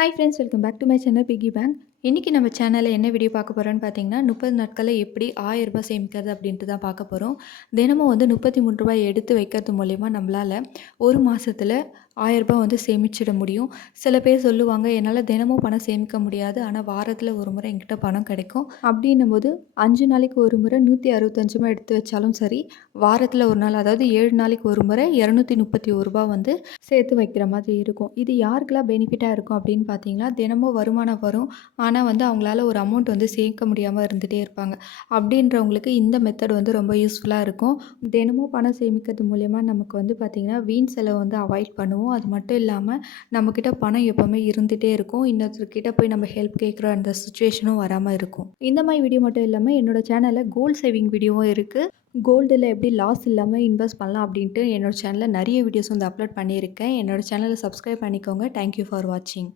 Hi friends, welcome back to my channel piggy bank. இன்றைக்கி நம்ம சேனலில் என்ன வீடியோ பார்க்க போகிறோன்னு பார்த்தீங்கன்னா, 30 நாட்களில் எப்படி ரூ. 1000 சேமிக்கிறது அப்படின்ட்டு தான் பார்க்க போகிறோம். தினமும் வந்து ரூ. 33 எடுத்து வைக்கிறது மூலயமா நம்மளால் ஒரு மாதத்தில் ரூ. 1000 வந்து சேமிச்சிட முடியும். சில பேர் சொல்லுவாங்க, என்னால் தினமும் பணம் சேமிக்க முடியாது, ஆனால் வாரத்தில் ஒரு முறை என்கிட்ட பணம் கிடைக்கும். அப்படின்னும் போது 5 நாளைக்கு ஒரு முறை 165 எடுத்து வச்சாலும் சரி, வாரத்தில் ஒரு நாள், அதாவது 7 நாளைக்கு ஒரு முறை ரூ. 231 வந்து சேர்த்து வைக்கிற மாதிரி இருக்கும். இது யாருக்கெல்லாம் பெனிஃபிட்டாக இருக்கும் அப்படின்னு பார்த்தீங்கன்னா, தினமும் வருமானம் வரும், ஆனால் வந்து அவங்களால ஒரு அமௌண்ட் வந்து சேர்க்க முடியாமல் இருந்துகிட்டே இருப்பாங்க. அப்படின்றவங்களுக்கு இந்த மெத்தட் வந்து ரொம்ப யூஸ்ஃபுல்லாக இருக்கும். தினமும் பணம் சேமிக்கிறது மூலயமா நமக்கு வந்து பார்த்திங்கன்னா, வீண் செலவு வந்து அவாய்ட் பண்ணுவோம். அது மட்டும் இல்லாமல் நம்மக்கிட்ட பணம் எப்போவுமே இருந்துகிட்டே இருக்கும். இன்னொருத்தர்கிட்ட போய் நம்ம ஹெல்ப் கேட்குற அந்த சுச்சுவேஷனும் வராமல் இருக்கும். இந்த மாதிரி வீடியோ மட்டும் இல்லாமல் என்னோடய சேனலில் கோல்ட் சேவிங் வீடியோவும் இருக்குது. கோல்டில் எப்படி லாஸ் இல்லாமல் இன்வெஸ்ட் பண்ணலாம் அப்படின்ட்டு என்னோடய சேனலில் நிறைய வீடியோஸ் வந்து அப்லோட் பண்ணியிருக்கேன். என்னோடய சேனலை சப்ஸ்கிரைப் பண்ணிக்கோங்க. தேங்க்யூ ஃபார் வாட்சிங்.